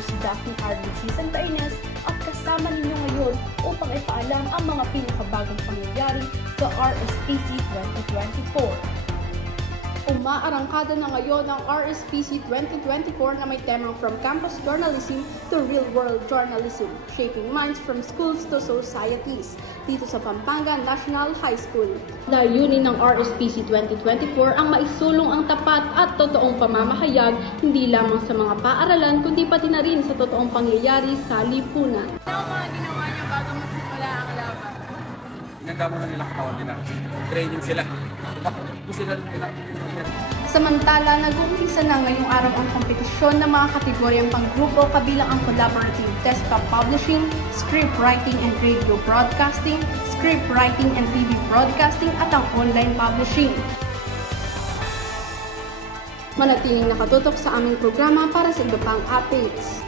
si Daphne RBC Santa Ines at kasama ninyo ngayon upang ipaalam ang mga pinakabagong pangyayari sa RSPC 2024. Umaarangkada na ngayon ang RSPC 2024 na may temang From Campus Journalism to Real-World Journalism, Shaping Minds from Schools to Societies, dito sa Pampanga National High School. Layunin ng RSPC 2024 ang maisulong ang tapat at totoong pamamahayag hindi lamang sa mga paaralan kundi pati na rin sa totoong pangyayari sa lipunan. Ano ang mga ginawa niyo bago magsimula ang laban? Nagkamo na nilang katawan nila. Training sila. Samantala, nag-uumpisa na ngayong araw ang kompetisyon ng mga kategoryang panggrupo kabilang ang Collaborative Desktop Publishing, Script Writing and Radio Broadcasting, Script Writing and TV Broadcasting at ang Online Publishing. Manatiling nakatutok sa aming programa para sa iba pang updates.